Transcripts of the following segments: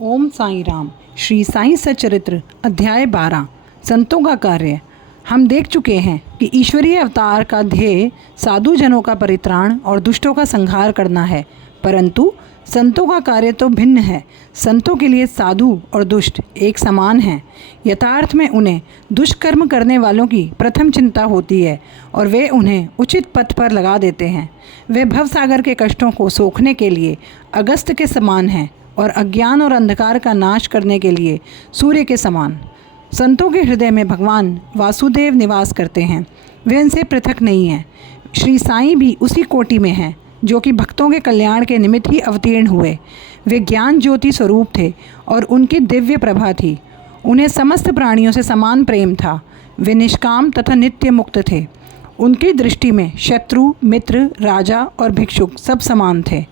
ओम साईं राम। श्री साईं सच्चरित्र अध्याय 12 संतों का कार्य। हम देख चुके हैं कि ईश्वरीय अवतार का ध्येय साधु जनों का परित्राण और दुष्टों का संहार करना है, परंतु संतों का कार्य तो भिन्न है। संतों के लिए साधु और दुष्ट एक समान हैं। यथार्थ में उन्हें दुष्कर्म करने वालों की प्रथम चिंता होती है और वे उन्हें उचित पथ पर लगा देते हैं। वे भवसागर के कष्टों को सोखने के लिए अगस्त के समान हैं और अज्ञान और अंधकार का नाश करने के लिए सूर्य के समान। संतों के हृदय में भगवान वासुदेव निवास करते हैं, वे इनसे पृथक नहीं हैं। श्री साईं भी उसी कोटि में हैं जो कि भक्तों के कल्याण के निमित्त ही अवतीर्ण हुए। वे ज्ञान ज्योति स्वरूप थे और उनकी दिव्य प्रभा थी। उन्हें समस्त प्राणियों से समान प्रेम था। वे निष्काम तथा नित्य मुक्त थे। उनकी दृष्टि में शत्रु, मित्र, राजा और भिक्षुक सब समान थे।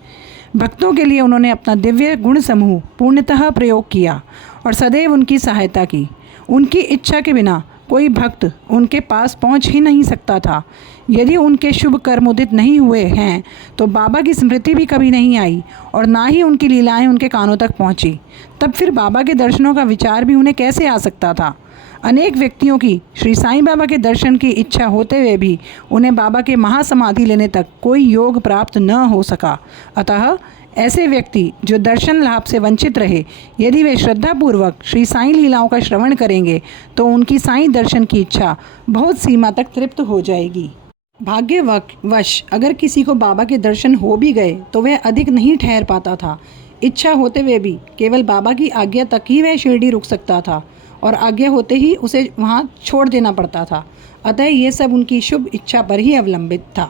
भक्तों के लिए उन्होंने अपना दिव्य गुण समूह पूर्णतः प्रयोग किया और सदैव उनकी सहायता की। उनकी इच्छा के बिना कोई भक्त उनके पास पहुंच ही नहीं सकता था। यदि उनके शुभ कर्म उदित नहीं हुए हैं तो बाबा की स्मृति भी कभी नहीं आई और ना ही उनकी लीलाएं उनके कानों तक पहुंची। तब फिर बाबा के दर्शनों का विचार भी उन्हें कैसे आ सकता था। अनेक व्यक्तियों की श्री साईं बाबा के दर्शन की इच्छा होते हुए भी उन्हें बाबा के महासमाधि लेने तक कोई योग प्राप्त न हो सका। अतः ऐसे व्यक्ति जो दर्शन लाभ से वंचित रहे, यदि वे श्रद्धापूर्वक श्री साईं लीलाओं का श्रवण करेंगे तो उनकी साईं दर्शन की इच्छा बहुत सीमा तक तृप्त हो जाएगी। भाग्यवश अगर किसी को बाबा के दर्शन हो भी गए तो वह अधिक नहीं ठहर पाता था। इच्छा होते हुए भी केवल बाबा की आज्ञा तक ही वह शिरडी रुक सकता था और आज्ञा होते ही उसे वहाँ छोड़ देना पड़ता था। अतः ये सब उनकी शुभ इच्छा पर ही अवलंबित था।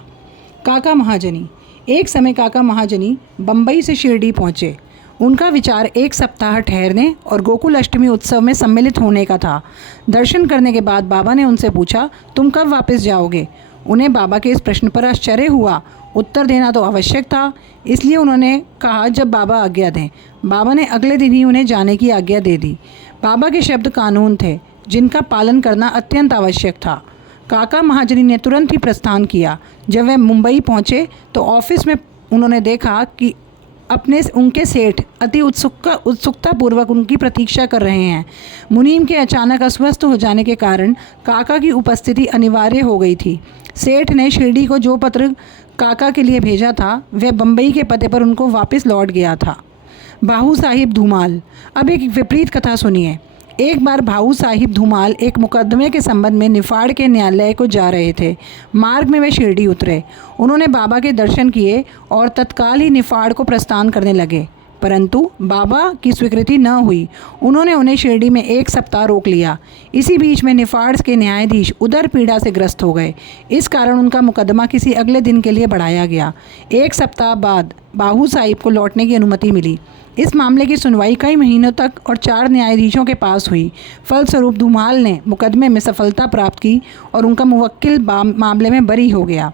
काका महाजनी। एक समय काका महाजनी बम्बई से शिरडी पहुँचे। उनका विचार एक सप्ताह ठहरने और गोकुल अष्टमी उत्सव में सम्मिलित होने का था। दर्शन करने के बाद बाबा ने उनसे पूछा, तुम कब वापस जाओगे? उन्हें बाबा के इस प्रश्न पर आश्चर्य हुआ। उत्तर देना तो आवश्यक था, इसलिए उन्होंने कहा जब बाबा आज्ञा दें। बाबा ने अगले दिन ही उन्हें जाने की आज्ञा दे दी। बाबा के शब्द कानून थे जिनका पालन करना अत्यंत आवश्यक था। काका महाजनी ने तुरंत ही प्रस्थान किया। जब वे मुंबई पहुंचे तो ऑफिस में उन्होंने देखा कि उनके सेठ अति उत्सुकतापूर्वक उनकी प्रतीक्षा कर रहे हैं। मुनीम के अचानक अस्वस्थ हो जाने के कारण काका की उपस्थिति अनिवार्य हो गई थी। सेठ ने शिरडी को जो पत्र काका के लिए भेजा था वह बम्बई के पते पर उनको वापस लौट गया था। भाऊ साहिब धूमाल। अब एक विपरीत कथा सुनिए। एक बार भाऊ साहिब धूमाल एक मुकदमे के संबंध में निफाड़ के न्यायालय को जा रहे थे। मार्ग में वे शिरडी उतरे। उन्होंने बाबा के दर्शन किए और तत्काल ही निफाड़ को प्रस्थान करने लगे, परंतु बाबा की स्वीकृति न हुई। उन्होंने उन्हें शिरडी में एक सप्ताह रोक लिया। इसी बीच में निफाड़ के न्यायाधीश उदर पीड़ा से ग्रस्त हो गए। इस कारण उनका मुकदमा किसी अगले दिन के लिए बढ़ाया गया। एक सप्ताह बाद भाऊ साहिब को लौटने की अनुमति मिली। इस मामले की सुनवाई कई महीनों तक और 4 न्यायाधीशों के पास हुई। फलस्वरूप धूमाल ने मुकदमे में सफलता प्राप्त की और उनका मुवक्किल मामले में बरी हो गया।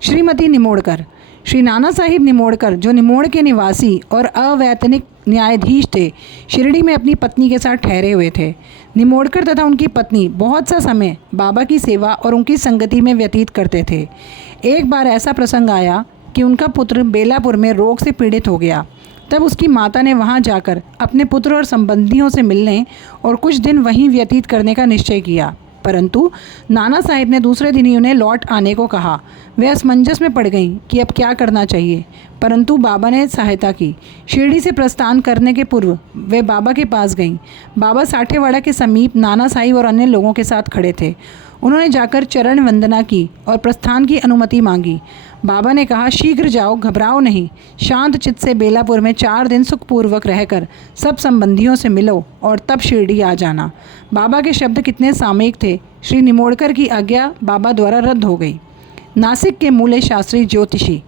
श्रीमती निमोड़कर। श्री नाना साहिब निमोड़कर, जो निमोड़ के निवासी और अवैतनिक न्यायाधीश थे, शिरडी में अपनी पत्नी के साथ ठहरे हुए थे। निमोड़कर तथा उनकी पत्नी बहुत सा समय बाबा की सेवा और उनकी संगति में व्यतीत करते थे। एक बार ऐसा प्रसंग आया कि उनका पुत्र बेलापुर में रोग से पीड़ित हो गया। तब उसकी माता ने वहां जाकर अपने पुत्र और संबंधियों से मिलने और कुछ दिन वहीं व्यतीत करने का निश्चय किया, परंतु नाना साहिब ने दूसरे दिन ही उन्हें लौट आने को कहा। वे असमंजस में पड़ गईं कि अब क्या करना चाहिए, परंतु बाबा ने सहायता की। शिरडी से प्रस्थान करने के पूर्व वे बाबा के पास गईं। बाबा साठेवाड़ा के समीप नाना साहिब और अन्य लोगों के साथ खड़े थे। उन्होंने जाकर चरण वंदना की और प्रस्थान की अनुमति मांगी। बाबा ने कहा, शीघ्र जाओ, घबराओ नहीं। शांत चित्त से बेलापुर में 4 दिन सुखपूर्वक रहकर सब संबंधियों से मिलो और तब शिरडी आ जाना। बाबा के शब्द कितने सामयिक थे। श्री निमोड़कर की आज्ञा बाबा द्वारा रद्द हो गई। नासिक के मूले शास्त्री ज्योतिषी।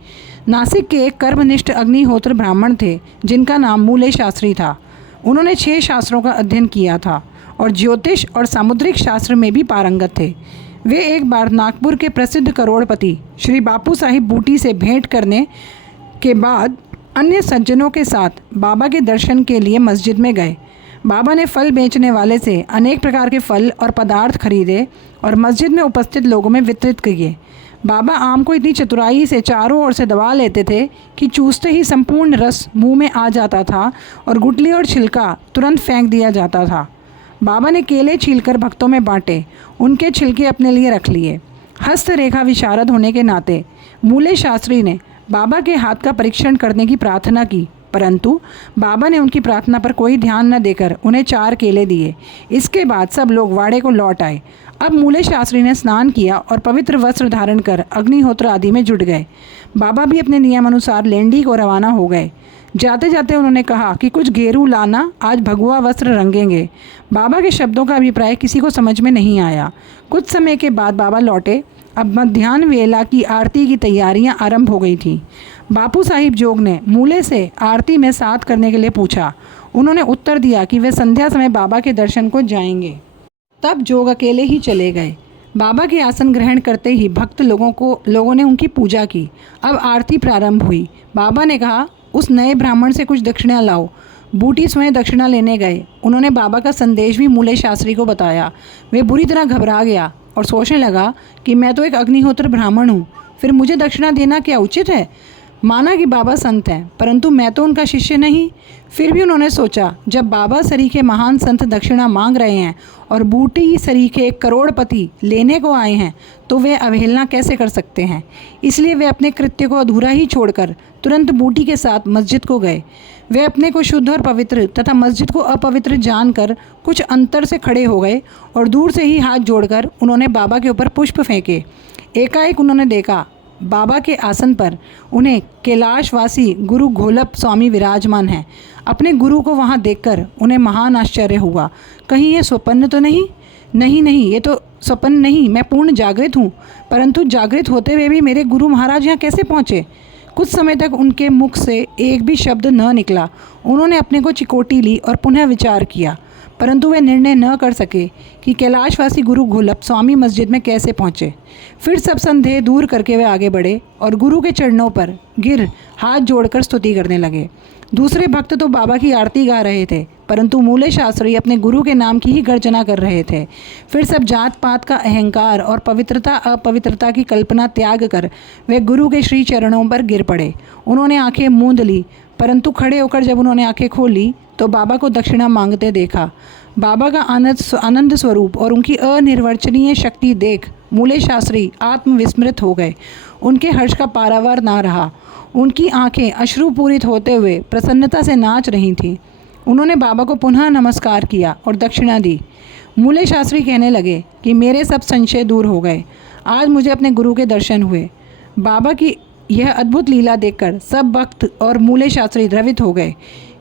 नासिक के एक कर्मनिष्ठ अग्निहोत्र ब्राह्मण थे जिनका नाम मूले शास्त्री था। उन्होंने 6 शास्त्रों का अध्ययन किया था और ज्योतिष और सामुद्रिक शास्त्र में भी पारंगत थे। वे एक बार नागपुर के प्रसिद्ध करोड़पति श्री बापू साहिब बूटी से भेंट करने के बाद अन्य सज्जनों के साथ बाबा के दर्शन के लिए मस्जिद में गए। बाबा ने फल बेचने वाले से अनेक प्रकार के फल और पदार्थ खरीदे और मस्जिद में उपस्थित लोगों में वितरित किए। बाबा आम को इतनी चतुराई से चारों ओर से दबा लेते थे कि चूसते ही संपूर्ण रस मुंह में आ जाता था और गुठली और छिलका तुरंत फेंक दिया जाता था। बाबा ने केले छीलकर भक्तों में बांटे, उनके छिलके अपने लिए रख लिए। हस्तरेखा विशारद होने के नाते मूले शास्त्री ने बाबा के हाथ का परीक्षण करने की प्रार्थना की, परंतु बाबा ने उनकी प्रार्थना पर कोई ध्यान न देकर उन्हें 4 केले दिए। इसके बाद सब लोग वाड़े को लौट आए। अब मूले शास्त्री ने स्नान किया और पवित्र वस्त्र धारण कर अग्निहोत्र आदि में जुट गए। बाबा भी अपने नियमानुसार लेंडी को रवाना हो गए। जाते जाते उन्होंने कहा कि कुछ गेरू लाना, आज भगवा वस्त्र रंगेंगे। बाबा के शब्दों का अभिप्राय किसी को समझ में नहीं आया। कुछ समय के बाद बाबा लौटे। अब मध्याह्न वेला की आरती की तैयारियां आरंभ हो गई थीं। बापू साहिब जोग ने मूले से आरती में साथ करने के लिए पूछा। उन्होंने उत्तर दिया कि वे संध्या समय बाबा के दर्शन को जाएंगे। तब जोग अकेले ही चले गए। बाबा के आसन ग्रहण करते ही भक्त लोगों ने उनकी पूजा की। अब आरती प्रारंभ हुई। बाबा ने कहा, उस नए ब्राह्मण से कुछ दक्षिणा लाओ। बूटी स्वयं दक्षिणा लेने गए। उन्होंने बाबा का संदेश भी मूले शास्त्री को बताया। वे बुरी तरह घबरा गया और सोचने लगा कि मैं तो एक अग्निहोत्र ब्राह्मण हूँ, फिर मुझे दक्षिणा देना क्या उचित है। माना कि बाबा संत हैं, परंतु मैं तो उनका शिष्य नहीं। फिर भी उन्होंने सोचा, जब बाबा सरीखे महान संत दक्षिणा मांग रहे हैं और बूटी सरीखे एक करोड़पति लेने को आए हैं, तो वे अवहेलना कैसे कर सकते हैं। इसलिए वे अपने कृत्य को अधूरा ही छोड़कर तुरंत बूटी के साथ मस्जिद को गए। वे अपने को शुद्ध और पवित्र तथा मस्जिद को अपवित्र जानकर कुछ अंतर से खड़े हो गए और दूर से ही हाथ जोड़कर उन्होंने बाबा के ऊपर पुष्प फेंके। एकाएक उन्होंने देखा, बाबा के आसन पर उन्हें कैलाशवासी गुरु घोलप स्वामी विराजमान हैं। अपने गुरु को वहाँ देखकर उन्हें महान आश्चर्य हुआ। कहीं ये स्वप्न तो नहीं? नहीं, ये तो स्वप्न नहीं, मैं पूर्ण जागृत हूँ। परंतु जागृत होते हुए भी मेरे गुरु महाराज यहाँ कैसे पहुँचे? कुछ समय तक उनके मुख से एक भी शब्द न निकला। उन्होंने अपने को चिकोटी ली और पुनः विचार किया, परंतु वे निर्णय न कर सके कि कैलाशवासी गुरु घोलप स्वामी मस्जिद में कैसे पहुँचे। फिर सब संदेह दूर करके वे आगे बढ़े और गुरु के चरणों पर गिर हाथ जोड़कर स्तुति करने लगे। दूसरे भक्त तो बाबा की आरती गा रहे थे, परंतु मूले शास्त्री अपने गुरु के नाम की ही गर्जना कर रहे थे। फिर सब जात पात का अहंकार और पवित्रता अपवित्रता की कल्पना त्याग कर वे गुरु के श्री चरणों पर गिर पड़े। उन्होंने आंखें मूंद ली, परंतु खड़े होकर जब उन्होंने आंखें खोली तो बाबा को दक्षिणा मांगते देखा। बाबा का आनंद स्वरूप और उनकी अनिर्वचनीय शक्ति देख मूले शास्त्री आत्मविस्मृत हो गए। उनके हर्ष का पारावार ना रहा। उनकी आंखें अश्रुपूरित होते हुए प्रसन्नता से नाच रही थीं। उन्होंने बाबा को पुनः नमस्कार किया और दक्षिणा दी। मूले शास्त्री कहने लगे कि मेरे सब संशय दूर हो गए। आज मुझे अपने गुरु के दर्शन हुए। बाबा की यह अद्भुत लीला देखकर सब भक्त और मूले शास्त्री द्रवित हो गए।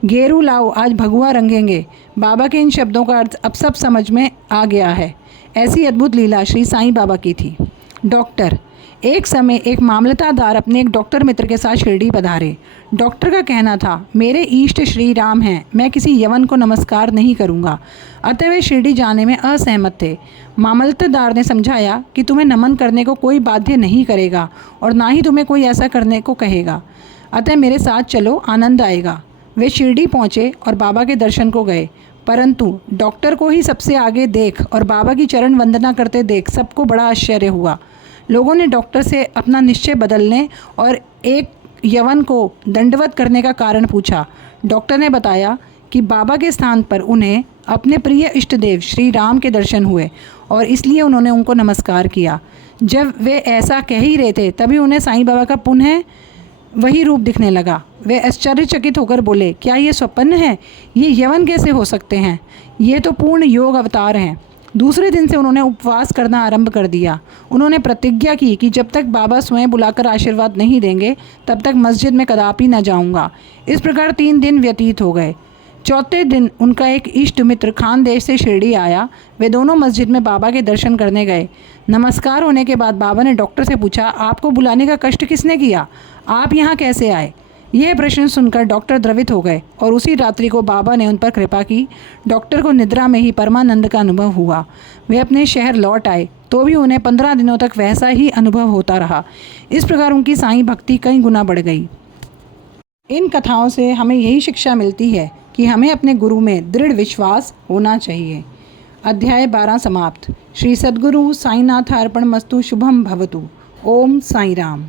गेरू लाओ, आज भगवा रंगेंगे। बाबा के इन शब्दों का अर्थ अब सब समझ में आ गया है। ऐसी अद्भुत लीला श्री साईं बाबा की थी। डॉक्टर। एक समय एक मामलतादार अपने एक डॉक्टर मित्र के साथ शिरडी पधारे। डॉक्टर का कहना था, मेरे इष्ट श्री राम हैं, मैं किसी यवन को नमस्कार नहीं करूँगा। अतः वे शिरडी जाने में असहमत थे। मामलतदार ने समझाया कि तुम्हें नमन करने को कोई बाध्य नहीं करेगा और ना ही तुम्हें कोई ऐसा करने को कहेगा। अतः मेरे साथ चलो, आनंद आएगा। वे शिरडी पहुँचे और बाबा के दर्शन को गए, परंतु डॉक्टर को ही सबसे आगे देख और बाबा की चरण वंदना करते देख सबको बड़ा आश्चर्य हुआ। लोगों ने डॉक्टर से अपना निश्चय बदलने और एक यवन को दंडवत करने का कारण पूछा। डॉक्टर ने बताया कि बाबा के स्थान पर उन्हें अपने प्रिय इष्ट देव श्री राम के दर्शन हुए और इसलिए उन्होंने उनको नमस्कार किया। जब वे ऐसा कह ही रहे थे तभी उन्हें साईं बाबा का पुनः वही रूप दिखने लगा। वे आश्चर्यचकित होकर बोले, क्या ये स्वप्न है? ये यवन कैसे हो सकते हैं? ये तो पूर्ण योग अवतार हैं। दूसरे दिन से उन्होंने उपवास करना आरंभ कर दिया। उन्होंने प्रतिज्ञा की कि जब तक बाबा स्वयं बुलाकर आशीर्वाद नहीं देंगे तब तक मस्जिद में कदापि न जाऊंगा। इस प्रकार 3 दिन व्यतीत हो गए। चौथे दिन उनका एक इष्ट मित्र खानदेश से शिरडी आया। वे दोनों मस्जिद में बाबा के दर्शन करने गए। नमस्कार होने के बाद बाबा ने डॉक्टर से पूछा, आपको बुलाने का कष्ट किसने किया? आप यहाँ कैसे आए? यह प्रश्न सुनकर डॉक्टर द्रवित हो गए और उसी रात्रि को बाबा ने उन पर कृपा की। डॉक्टर को निद्रा में ही परमानंद का अनुभव हुआ। वे अपने शहर लौट आए तो भी उन्हें 15 दिनों तक वैसा ही अनुभव होता रहा। इस प्रकार उनकी साईं भक्ति कई गुना बढ़ गई। इन कथाओं से हमें यही शिक्षा मिलती है कि हमें अपने गुरु में दृढ़ विश्वास होना चाहिए। अध्याय 12 समाप्त। श्री सद्गुरु साईनाथ अर्पणमस्तु। शुभम भवतु। ओम साई राम।